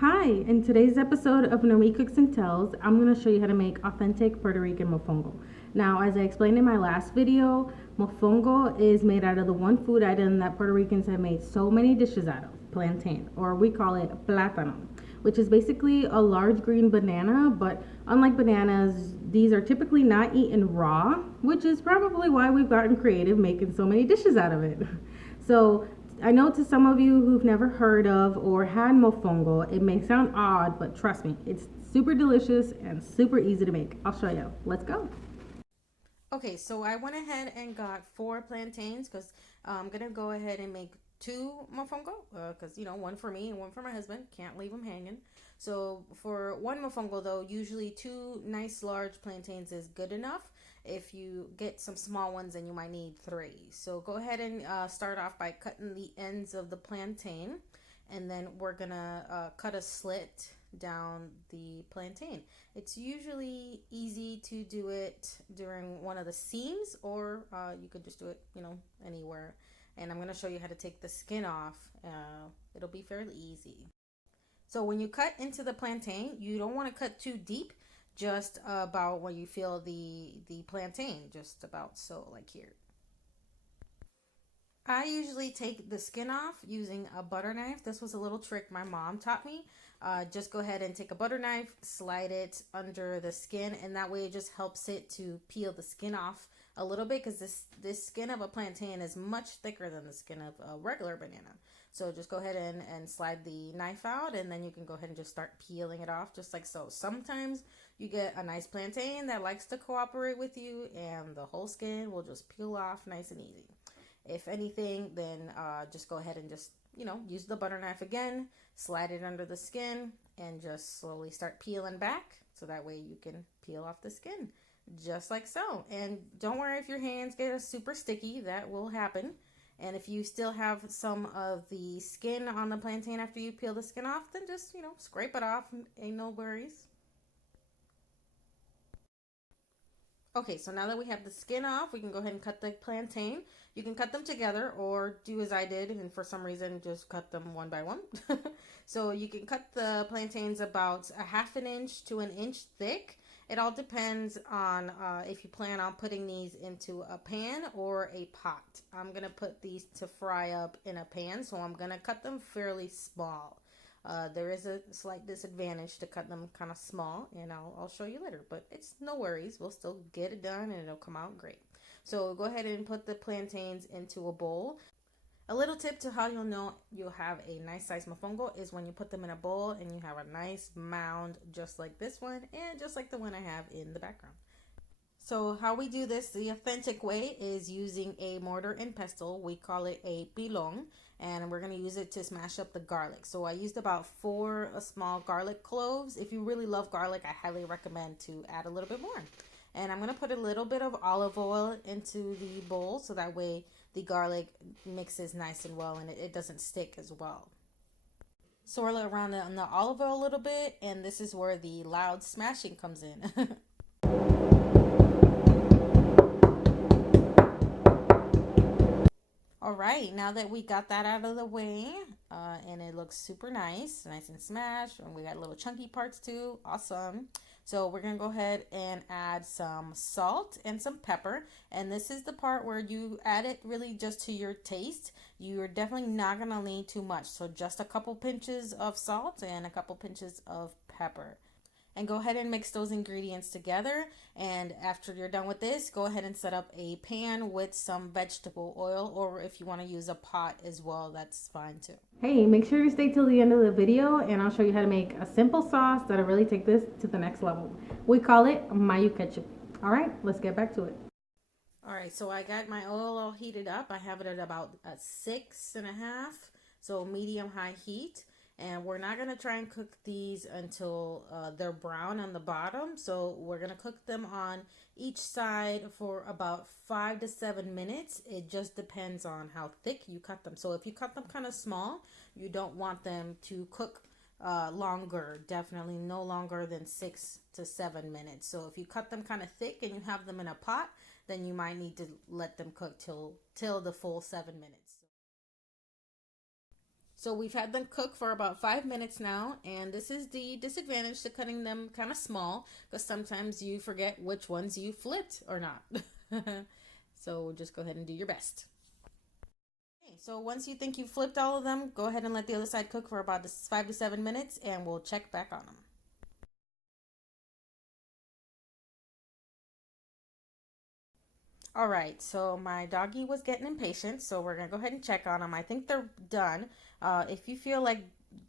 Hi, in today's episode of Noemi Cooks and Tells, I'm going to show you how to make authentic Puerto Rican mofongo. Now, as I explained in my last video, mofongo is made out of the one food item that Puerto Ricans have made so many dishes out of, plantain, or we call it plátano, which is basically a large green banana, but unlike bananas, these are typically not eaten raw, which is probably why we've gotten creative making so many dishes out of it. So I know to some of you who've never heard of or had mofongo, it may sound odd, but trust me, it's super delicious and super easy to make. I'll show you. Let's go. Okay, so I went ahead and got 4 plantains because I'm gonna go ahead and make 2 mofongo because one for me and one for my husband. Can't leave them hanging. So for 1 mofongo though, usually 2 nice large plantains is good enough. If you get some small ones, then you might need 3. So go ahead and start off by cutting the ends of the plantain, and then we're gonna cut a slit down the plantain. It's usually easy to do it during one of the seams, or you could just do it, anywhere. And I'm going to show you how to take the skin off. It'll be fairly easy. So when you cut into the plantain, you don't want to cut too deep, just about where you feel the plantain, just about so, like here. I usually take the skin off using a butter knife. This was a little trick my mom taught me. Just go ahead and take a butter knife, slide it under the skin, and that way it just helps it to peel the skin off a little bit, because this skin of a plantain is much thicker than the skin of a regular banana. So just go ahead and slide the knife out, and then you can go ahead and just start peeling it off just like so. Sometimes you get a nice plantain that likes to cooperate with you, and the whole skin will just peel off nice and easy. If anything, then just go ahead and just, use the butter knife again, slide it under the skin, and just slowly start peeling back. So that way you can peel off the skin, just like so. And don't worry if your hands get super sticky, that will happen. And if you still have some of the skin on the plantain after you peel the skin off, then just, scrape it off. Ain't no worries. Okay, so now that we have the skin off, we can go ahead and cut the plantain. You can cut them together or do as I did, and for some reason just cut them one by one. So you can cut the plantains about a half an inch to an inch thick. It all depends on if you plan on putting these into a pan or a pot. I'm going to put these to fry up in a pan, so I'm going to cut them fairly small. There is a slight disadvantage to cut them kind of small, and I'll show you later, but it's no worries. We'll still get it done and it'll come out great. So go ahead and put the plantains into a bowl. A little tip to how you'll know you'll have a nice size mofongo is when you put them in a bowl and you have a nice mound just like this one and just like the one I have in the background. So how we do this the authentic way is using a mortar and pestle. We call it a pilon, and we're going to use it to smash up the garlic. So I used about 4 small garlic cloves. If you really love garlic, I highly recommend to add a little bit more. And I'm going to put a little bit of olive oil into the bowl so that way the garlic mixes nice and well and it doesn't stick as well. Swirl it around on the olive oil a little bit, and this is where the loud smashing comes in. All right, now that we got that out of the way, and it looks super nice and smashed, and we got little chunky parts too, awesome. So we're gonna go ahead and add some salt and some pepper, and this is the part where you add it really just to your taste. You're definitely not gonna need too much, so just a couple pinches of salt and a couple pinches of pepper, and go ahead and mix those ingredients together. And after you're done with this, go ahead and set up a pan with some vegetable oil, or if you want to use a pot as well, that's fine too. Hey, make sure you stay till the end of the video and I'll show you how to make a simple sauce that'll really take this to the next level. We call it mayo ketchup. All right, let's get back to it. All right, so I got my oil all heated up. I have it at about a 6.5, so medium high heat. And we're not going to try and cook these until they're brown on the bottom. So we're going to cook them on each side for about 5 to 7 minutes. It just depends on how thick you cut them. So if you cut them kind of small, you don't want them to cook longer, definitely no longer than 6 to 7 minutes. So if you cut them kind of thick and you have them in a pot, then you might need to let them cook till the full 7 minutes. So we've had them cook for about 5 minutes now, and this is the disadvantage to cutting them kind of small, because sometimes you forget which ones you flipped or not. So just go ahead and do your best. Okay, so once you think you've flipped all of them, go ahead and let the other side cook for about 5 to 7 minutes, and we'll check back on them. All right, so my doggy was getting impatient, so we're gonna go ahead and check on them. I think they're done. If you feel like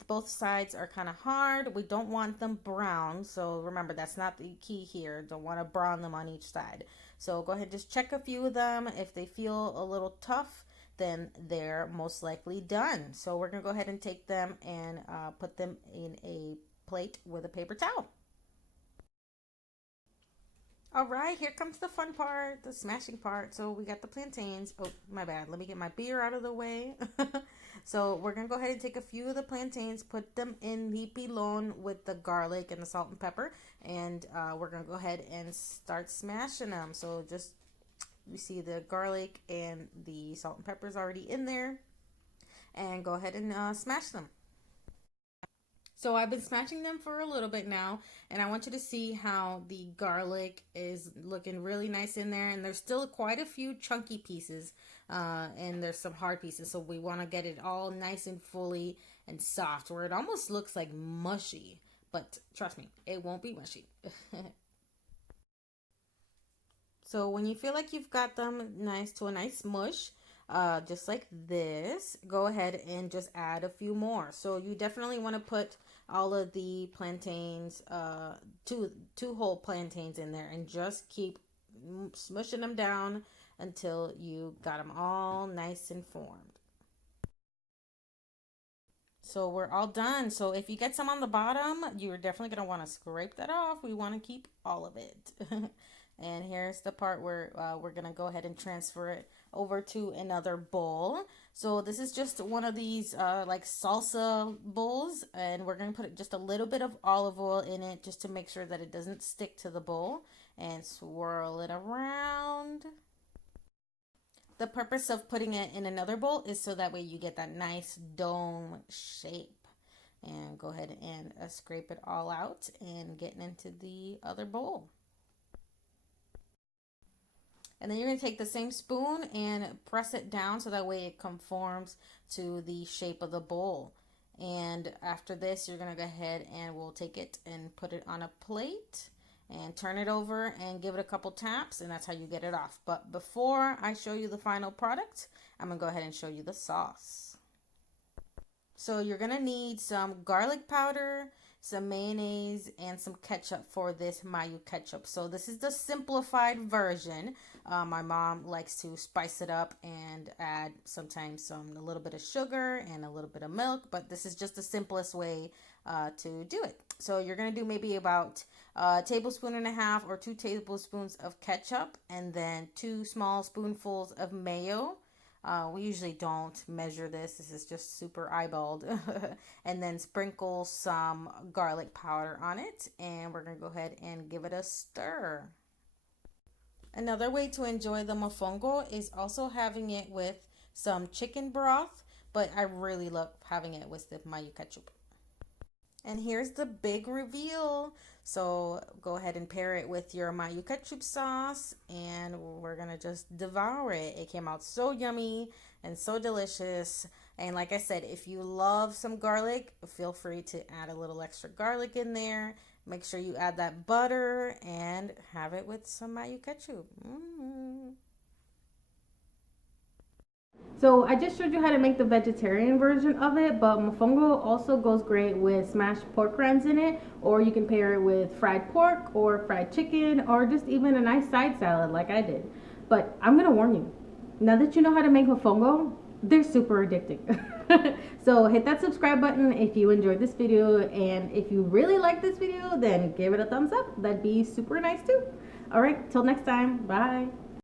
both sides are kind of hard, we don't want them brown. So remember, that's not the key here. Don't want to brown them on each side. So go ahead and just check a few of them. If they feel a little tough, then they're most likely done. So we're gonna go ahead and take them and put them in a plate with a paper towel. All right, here comes the fun part, the smashing part. So we got the plantains. Oh, my bad. Let me get my beer out of the way. So we're going to go ahead and take a few of the plantains, put them in the pilon with the garlic and the salt and pepper. And we're going to go ahead and start smashing them. So just, you see the garlic and the salt and pepper is already in there. And go ahead and smash them. So I've been smashing them for a little bit now, and I want you to see how the garlic is looking really nice in there, and there's still quite a few chunky pieces, and there's some hard pieces, so we want to get it all nice and fully and soft, where it almost looks like mushy, but trust me, it won't be mushy. So when you feel like you've got them nice to a nice mush, just like this, go ahead and just add a few more. So you definitely want to put all of the plantains, two whole plantains in there, and just keep smushing them down until you got them all nice and formed. So we're all done. So if you get some on the bottom, you're definitely going to want to scrape that off. We want to keep all of it. And here's the part where we're going to go ahead and transfer it over to another bowl. So this is just one of these like salsa bowls, and we're going to put just a little bit of olive oil in it just to make sure that it doesn't stick to the bowl, and swirl it around. The purpose of putting it in another bowl is so that way you get that nice dome shape. And go ahead and scrape it all out and get into the other bowl. And then you're going to take the same spoon and press it down so that way it conforms to the shape of the bowl. And after this, you're going to go ahead and we'll take it and put it on a plate and turn it over and give it a couple taps, and that's how you get it off. But before I show you the final product, I'm going to go ahead and show you the sauce. So you're going to need some garlic powder, some mayonnaise, and some ketchup for this mayo ketchup. So this is the simplified version. My mom likes to spice it up and add sometimes a little bit of sugar and a little bit of milk, but this is just the simplest way to do it. So you're going to do maybe about a tablespoon and a half or 2 tablespoons of ketchup, and then 2 small spoonfuls of mayo. We usually don't measure this. This is just super eyeballed. And then sprinkle some garlic powder on it. And we're going to go ahead and give it a stir. Another way to enjoy the mofongo is also having it with some chicken broth. But I really love having it with the mayo ketchup. And here's the big reveal. So go ahead and pair it with your mayo ketchup sauce, and we're gonna just devour it. It came out so yummy and so delicious. And like I said, if you love some garlic, feel free to add a little extra garlic in there. Make sure you add that butter and have it with some mayo ketchup. So I just showed you how to make the vegetarian version of it, but mofongo also goes great with smashed pork rinds in it, or you can pair it with fried pork or fried chicken, or just even a nice side salad like I did. But I'm gonna warn you, now that you know how to make mofongo, they're super addicting. So hit that subscribe button if you enjoyed this video, and if you really like this video, then give it a thumbs up. That'd be super nice too. All right, till next time, bye.